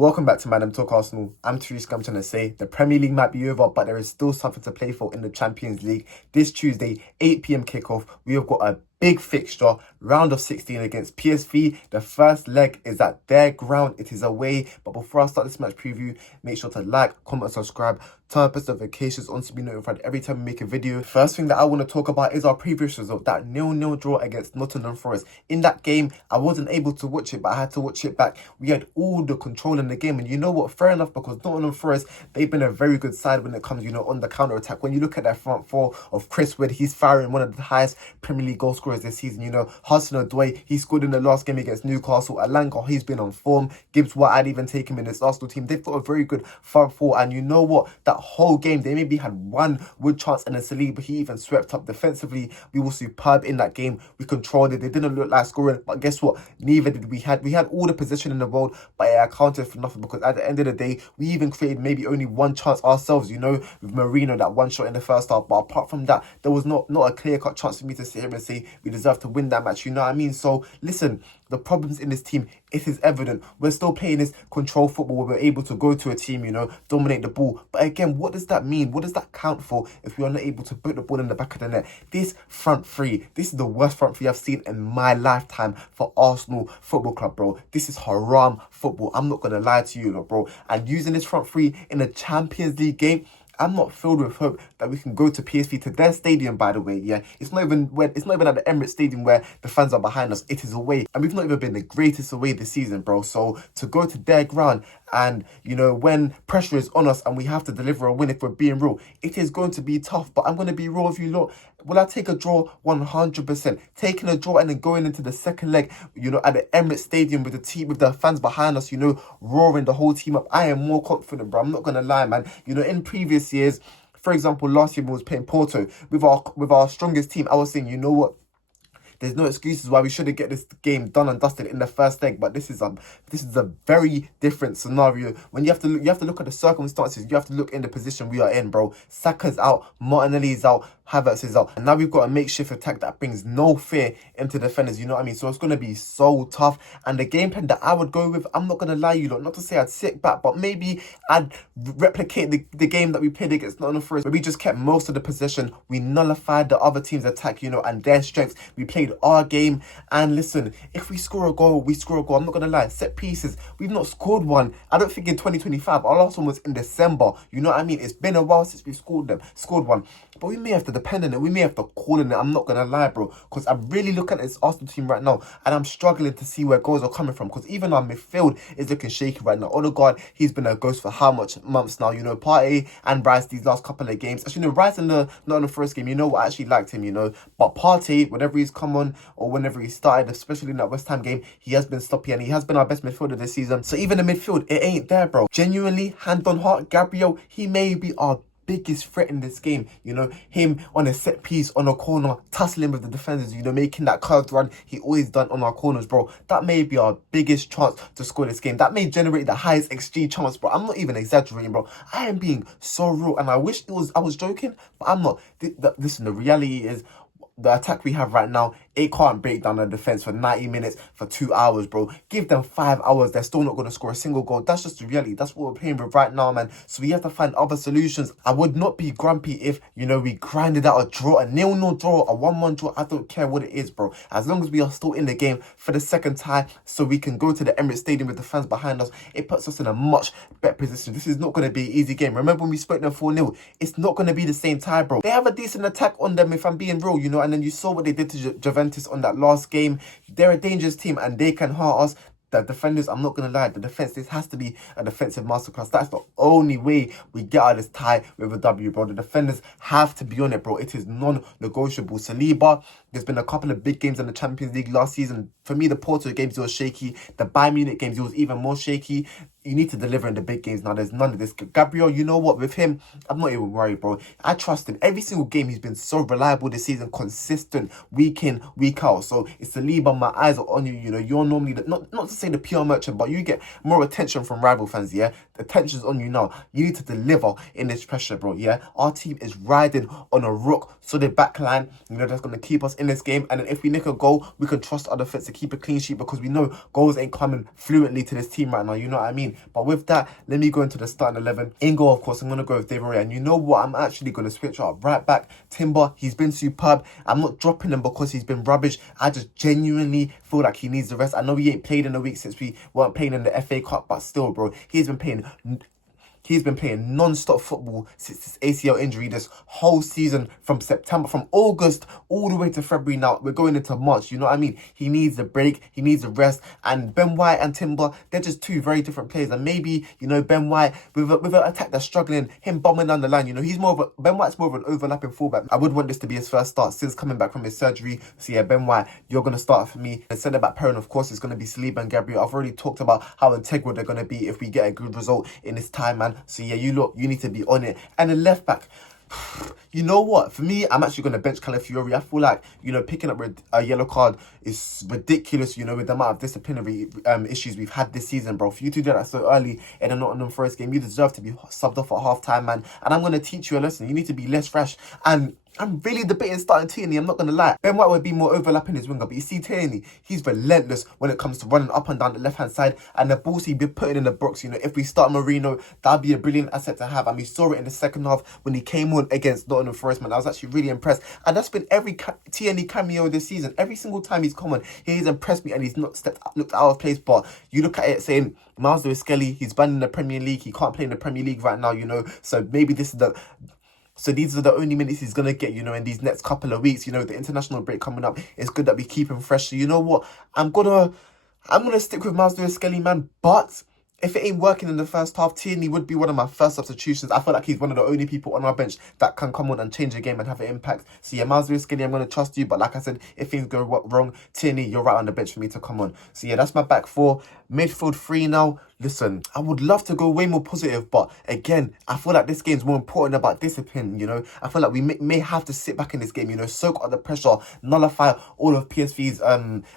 Welcome back to Madam Talk Arsenal. I'm Therese. I'm trying to say the Premier League might be over, but there is still something to play for in the Champions League. This Tuesday, 8 p.m. kickoff, we have got a big fixture, round of 16 against PSV. The first leg is at their ground. It is away. But before I start this match preview, make sure to like, comment, and subscribe. Turn up notifications on to be notified every time we make a video. First thing that I want to talk about is our previous result, that 0-0 draw against Nottingham Forest. In that game, I wasn't able to watch it, but I had to watch it back. We had all the control in the game, and you know what? Fair enough, because Nottingham Forest, they've been a very good side when it comes, on the counter attack. When you look at their front four of Chris Wood, he's firing one of the highest Premier League goal scorers this season. Hudson-Odoi, he scored in the last game against Newcastle. Alanga, he's been on form. Gibbs White, I'd even take him in this Arsenal team. They've got a very good front four, and you know what? That whole game, they maybe had one Wood chance, and then Saliba, he even swept up defensively. We were superb in that game. We controlled it. They didn't look like scoring, but guess what? Neither did we. We had all the position in the world, but it accounted for nothing, because at the end of the day, we even created maybe only one chance ourselves, with Marino, that one shot in the first half. But apart from that, there was not a clear-cut chance for me to sit here and say we deserve to win that match. You know what I mean? So listen, the problems in this team, it is evident. We're still playing this control football where we're able to go to a team, dominate the ball. But again, what does that mean? What does that count for if we are not able to put the ball in the back of the net? This front three, this is the worst front three I've seen in my lifetime for Arsenal Football Club, bro. This is haram football. I'm not going to lie to you, bro. And using this front three in a Champions League game, I'm not filled with hope that we can go to PSV, to their stadium, by the way. Yeah, it's not even at the Emirates Stadium where the fans are behind us. It is away, and we've not even been the greatest away this season, bro. So to go to their ground, and when pressure is on us and we have to deliver a win, if we're being real, it is going to be tough. But I'm going to be real with you lot. Will I take a draw? 100%. Taking a draw and then going into the second leg, at the Emirates Stadium with the team, with the fans behind us, roaring the whole team up. I am more confident, bro. I'm not going to lie, man. In previous years, for example, last year when we was playing Porto with our strongest team, I was saying, you know what? There's no excuses why we shouldn't get this game done and dusted in the first leg. But this is a very different scenario. When you have to look at the circumstances. You have to look in the position we are in, bro. Saka's out, Martinelli's out, Havertz is out, and now we've got a makeshift attack that brings no fear into defenders. You know what I mean? So it's going to be so tough. And the game plan that I would go with, I'm not going to lie, not to say I'd sit back, but maybe I'd replicate the game that we played against Nottingham Forest, where we just kept most of the possession. We nullified the other team's attack, and their strengths. We played our game. And listen, if we score a goal, we score a goal. I'm not going to lie. Set pieces, we've not scored one. I don't think in 2025. Our last one was in December. You know what I mean? It's been a while since we've scored one. But we may have to depend on it. We may have to call on it. I'm not going to lie, bro. Because I'm really looking at this Arsenal team right now, and I'm struggling to see where goals are coming from. Because even our midfield is looking shaky right now. Odegaard, he's been a ghost for how much months now? Partey and Rice these last couple of games. Actually, Rice in the first game, I actually liked him, But Partey, whenever he's come on or whenever he started, especially in that West Ham game, he has been sloppy, and he has been our best midfielder this season. So even the midfield, it ain't there, bro. Genuinely, hand on heart, Gabriel, he may be our biggest threat in this game. Him on a set piece, on a corner, tussling with the defenders, making that curved run he always done on our corners, bro. That may be our biggest chance to score this game. That may generate the highest XG chance, bro. I'm not even exaggerating, bro. I am being so real, and I wish I was joking, but I'm not. Listen, the reality is, the attack we have right now, it can't break down the defense for 90 minutes, for 2 hours, bro. Give them 5 hours, they're still not going to score a single goal. That's just the reality. That's what we're playing with right now, man. So we have to find other solutions. I would not be grumpy if, we grinded out a draw, a 0-0 draw, a 1-1 draw. I don't care what it is, bro. As long as we are still in the game for the second time, so we can go to the Emirates Stadium with the fans behind us, it puts us in a much better position. This is not going to be an easy game. Remember when we spoke them 4-0? It's not going to be the same tie, bro. They have a decent attack on them, if I'm being real, and then you saw what they did to Juventus on that last game. They're a dangerous team, and they can hurt us. The defenders, I'm not going to lie, the defense, this has to be a defensive masterclass. That's the only way we get out of this tie with a W, bro. The defenders have to be on it, bro. It is non-negotiable. Saliba, there's been a couple of big games in the Champions League last season. For me, the Porto games, it was shaky. The Bayern Munich games, it was even more shaky. You need to deliver in the big games now. There's none of this. Gabriel, you know what? With him, I'm not even worried, bro. I trust him. Every single game, he's been so reliable this season, consistent, week in, week out. So it's Saliba, my eyes are on you. You're normally, not to say the pure merchant, but you get more attention from rival fans, yeah? The attention's on you now. You need to deliver in this pressure, bro, yeah? Our team is riding on a rock solid back line, that's going to keep us in this game. And then if we nick a goal, we can trust our defense to keep keep a clean sheet because we know goals ain't coming fluently to this team right now, you know what I mean? But with that, let me go into the starting 11. In goal, of course, I'm going to go with David Ray. And you know what? I'm actually going to switch up right back. Timber, he's been superb. I'm not dropping him because he's been rubbish. I just genuinely feel like he needs the rest. I know he ain't played in a week since we weren't playing in the FA Cup, but still, bro, he's been playing non-stop football since his ACL injury this whole season, from August all the way to February. Now we're going into March, you know what I mean? He needs a break, he needs a rest. And Ben White and Timber, they're just two very different players. And maybe, you know, Ben White with an attack that's struggling, him bombing down the line, you know, Ben White's more of an overlapping fullback. I would want this to be his first start since coming back from his surgery. So yeah, Ben White, you're going to start for me. The centre-back pairing, of course, is going to be Saliba and Gabriel. I've already talked about how integral they're going to be if we get a good result in this time, man. So yeah, you need to be on it. And the left back, you know what? For me, I'm actually going to bench Calafiori. I feel like, you know, picking up a yellow card is ridiculous, you know, with the amount of disciplinary issues we've had this season, bro. For you to do that so early in a Nottingham Forest game, you deserve to be subbed off at half-time, man. And I'm going to teach you a lesson. You need to be less rash. And I'm really debating starting Tierney, I'm not going to lie. Ben White would be more overlapping his winger, but you see Tierney, he's relentless when it comes to running up and down the left-hand side, and the balls he'd be putting in the box, you know, if we start Marino, that'd be a brilliant asset to have. And we saw it in the second half when he came on against Nottingham Forest, man. I was actually really impressed. And that's been every Tierney cameo this season. Every single time he's come on, he's impressed me and he's not looked out of place. But you look at it saying, Miles Lewis-Skelly, he's banned in the Premier League. He can't play in the Premier League right now, you know. So maybe this is So these are the only minutes he's going to get, you know, in these next couple of weeks. You know, the international break coming up, it's good that we keep him fresh. So you know what? I'm gonna stick with Miles Lewis-Skelly, man. But if it ain't working in the first half, Tierney would be one of my first substitutions. I feel like he's one of the only people on our bench that can come on and change the game and have an impact. So yeah, Miles Lewis-Skelly, I'm going to trust you. But like I said, if things go wrong, Tierney, you're right on the bench for me to come on. So yeah, that's my back four. Midfield three now. Listen, I would love to go way more positive, but again, I feel like this game's more important about discipline, you know. I feel like we may have to sit back in this game, you know, soak up the pressure, nullify all of PSV's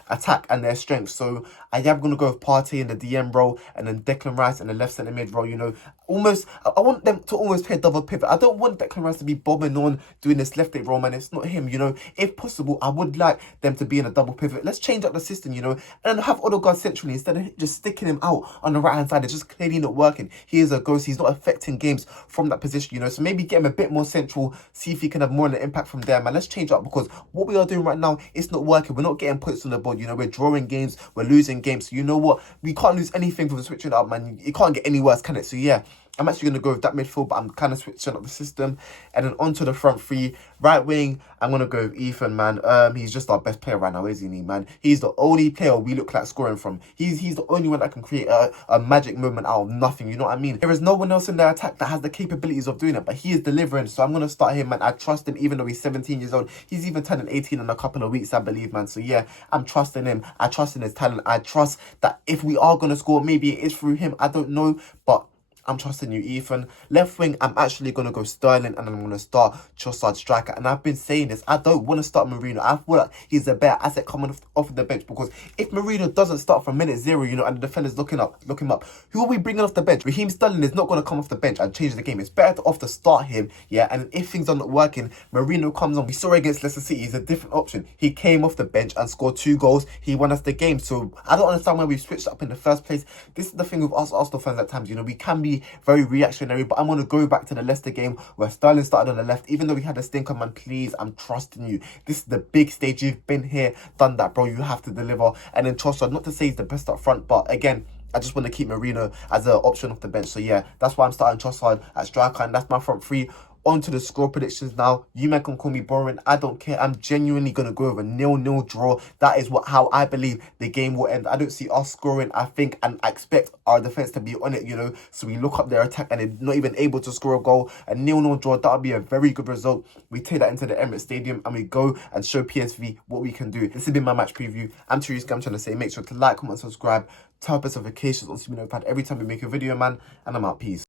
attack and their strength. So I am going to go with Partey in the DM role and then Declan Rice in the left centre mid role, you know. I want them to almost play a double pivot. I don't want Declan Rice to be bobbing on doing this left eight role, man. It's not him, you know. If possible, I would like them to be in a double pivot. Let's change up the system, you know, and have Odegaard centrally instead of just sticking him out on the right-hand side. It's just clearly not working. He is a ghost. He's not affecting games from that position, you know. So maybe get him a bit more central, see if he can have more of an impact from there, man. Let's change up because what we are doing right now, it's not working. We're not getting points on the board, you know. We're drawing games, we're losing games. So you know what? We can't lose anything from switching up, man. It can't get any worse, can it? So yeah, I'm actually going to go with that midfield, but I'm kind of switching up the system. And then onto the front three. Right wing, I'm going to go with Ethan, man. He's just our best player right now, isn't he, man? He's the only player we look like scoring from. He's the only one that can create a magic moment out of nothing, you know what I mean? There is no one else in their attack that has the capabilities of doing it, but he is delivering. So I'm going to start him, man. I trust him even though he's 17 years old. He's even turning 18 in a couple of weeks, I believe, man. So yeah, I'm trusting him. I trust in his talent. I trust that if we are going to score, maybe it is through him. I don't know, but I'm trusting you, Ethan. Left wing, I'm actually going to go Sterling and I'm going to start Trossard striker. And I've been saying this, I don't want to start Marino. I feel like he's a better asset coming off the bench because if Marino doesn't start from minute 0, you know, and the defender's look him up, who are we bringing off the bench? Raheem Sterling is not going to come off the bench and change the game. It's better to start him, yeah. And if things are not working, Marino comes on. We saw against Leicester City, he's a different option. He came off the bench and scored 2 goals. He won us the game. So I don't understand why we switched up in the first place. This is the thing with us Arsenal fans at times, you know, we can be very reactionary, but I'm going to go back to the Leicester game where Sterling started on the left. Even though we had a stinker, man, please, I'm trusting you. This is the big stage. You've been here, done that, bro. You have to deliver. And then Trossard, not to say he's the best up front, but again, I just want to keep Marino as an option off the bench. So yeah, that's why I'm starting Trossard at striker, and that's my front three. On to the score predictions now. You man can call me boring. I don't care. I'm genuinely going to go with a 0-0 draw. That is how I believe the game will end. I don't see us scoring. I think and I expect our defence to be on it, you know. So we look up their attack and they're not even able to score a goal. A 0-0 draw, that would be a very good result. We take that into the Emirates Stadium and we go and show PSV what we can do. This has been my match preview. I'm Therese. I'm trying to say make sure to like, comment, subscribe, turn on notifications on so you know every time we make a video, man. And I'm out. Peace.